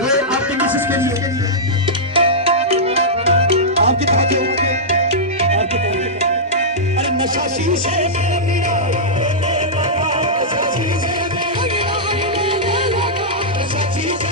ये आपकी मिसेस के लिए आपकी तरफ अरे नशा शीशे में मेरा नशा शीशे में नशा शीशे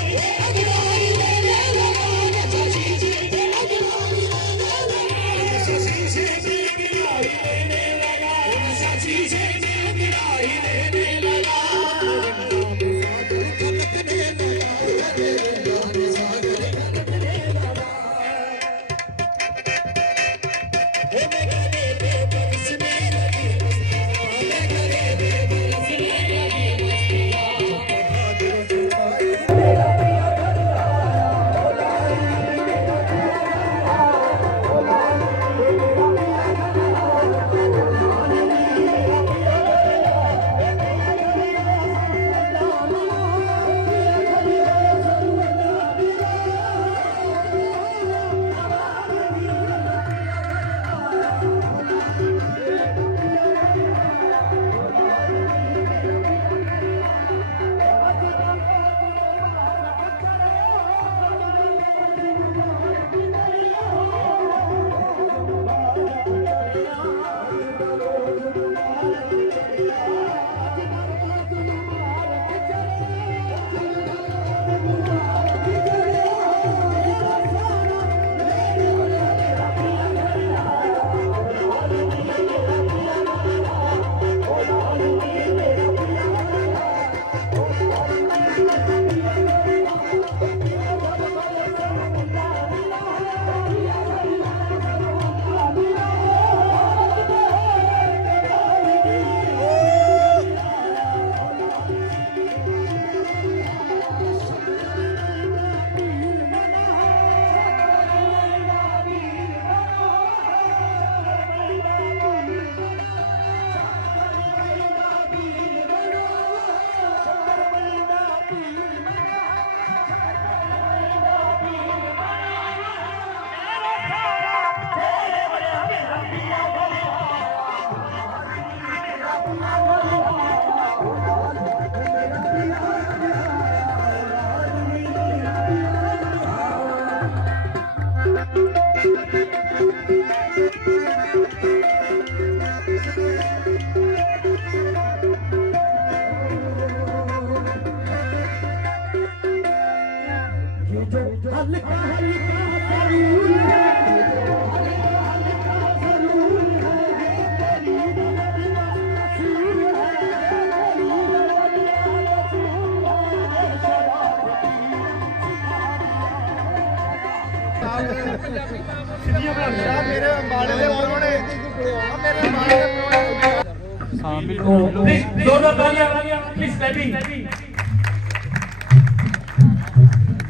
जोरदार तालियां please clapping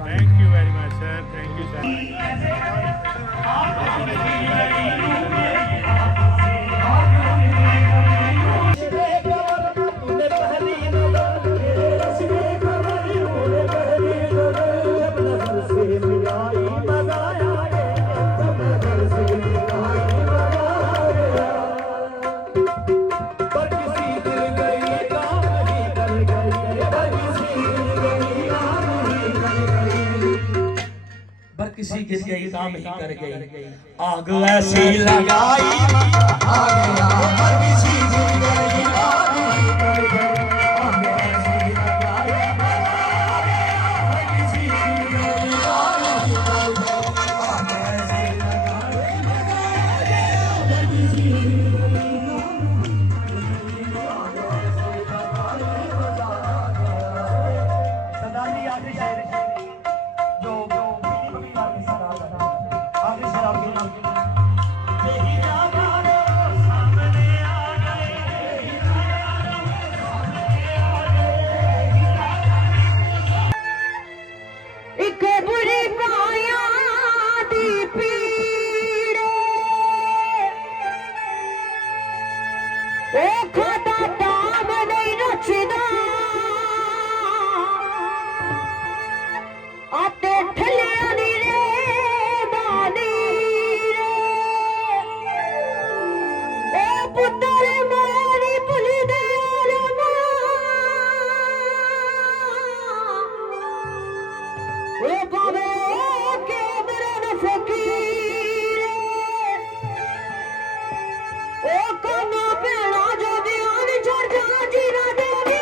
Thank you very much, sir. Thank you, sir. किसी किसी गई काम ही कर गई आग ऐसी लगाई आ गया हर किसी जल गई आग ही कर गई आग ऐसी लगाई हर किसी जल गई आग ही कर गई आग ऐसी लगाई हर किसी सदाली आगे शायर जो यही जाना सामने आ गए ਉਹ ਪਾਵੇ ਕੇ ਮੇਰੇ ਨੂੰ ਫਕੀਰ ਉਹ ਕਾਨਾ ਭੈਣਾ ਜੋ ਦਿਆਨ ਛੱਡ ਜਾ ਜੀਰਾ ਦੇਵੀ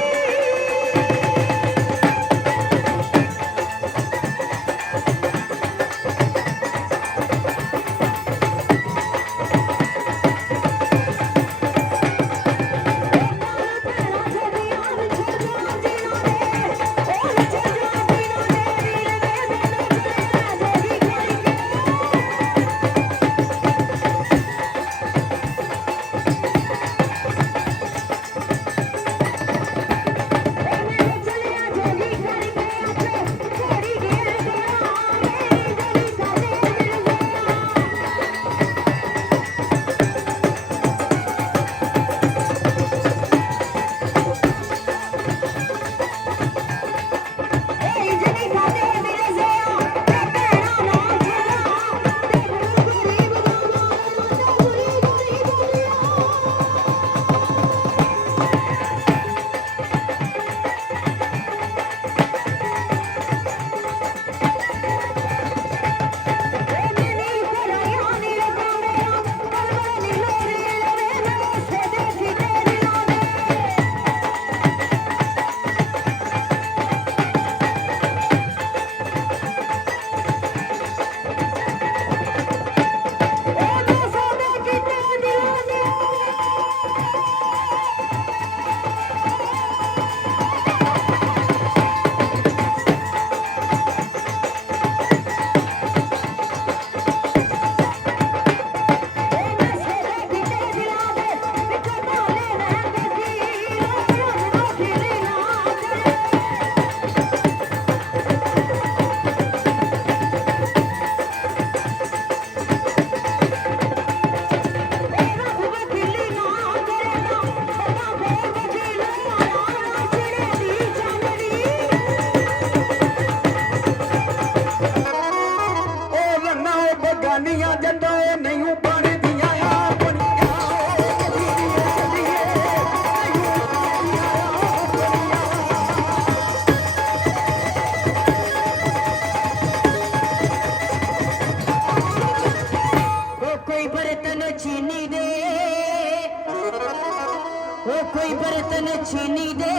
कोई बर्तन छीनी दे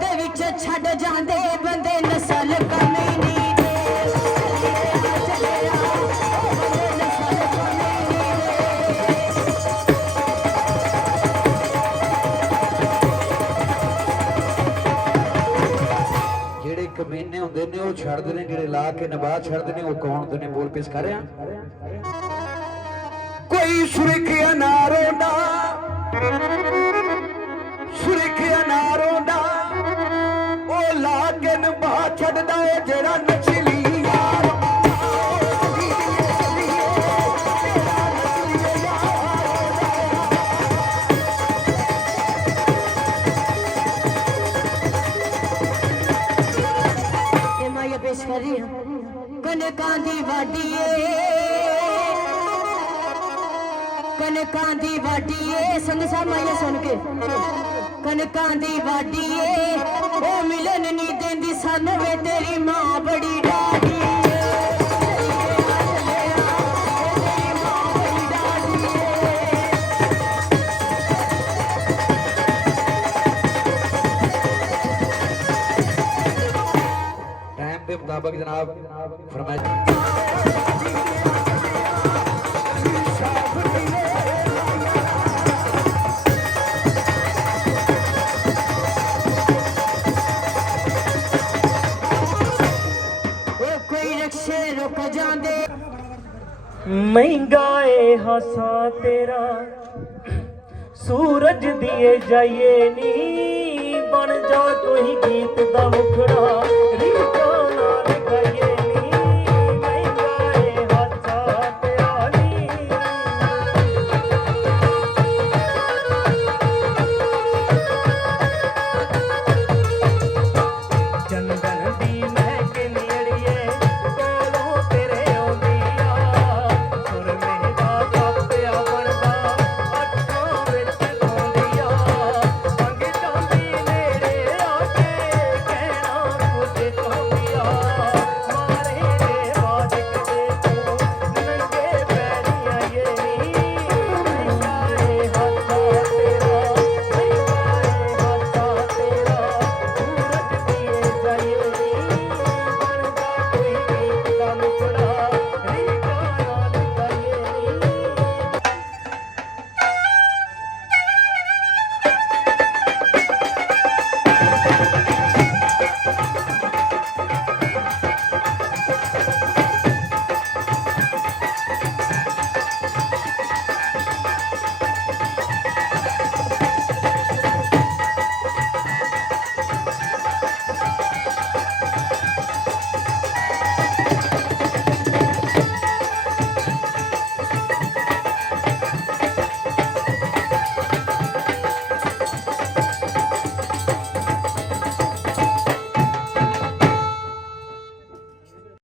दे विच छड़ जांदे बंदे नस्ल कमीनी दे ਜਿਹੜੇ ਕਮੀਨੇ ਹੁੰਦੇ ਨੇ ਉਹ ਛੱਡਦੇ ਨੇ, ਜਿਹੜੇ ਲਾ ਕੇ ਨਵਾਜ਼ ਛੱਡਦੇ ਨੇ ਉਹ ਕੌਣ ਹੁੰਦੇ ਨੇ? ਬੋਲ ਪੇਸ਼ ਕਰ ਰਿਹਾ। ਕੋਈ ਸੁਰਖਿਆ ਨਾਰੋਂ ਸੁਰਖਿਆ ਨਾਰੋਂ ਦਾ ਉਹ ਲਾ ਕੇ ਨਵਾ ਛੱਡਦਾ ਏ ਜਿਹੜਾ ਨਚਲੀ ਯਾਰ पेश कर रही हूं कनकां दी वाडी कनकां दी वाडी संग साहब माइया सुन के कनकां दी वाडी ओ मिलन नहीं देंदी सानू वे तेरी मां बड़ी डाडी के मुताबिक जनाब फरमाइश कोई रक्षे रुक जांदे महंगा ए हासा तेरा सूरज दिए जाइए नी बन जा तू ही गीत दा मुखड़ा रीता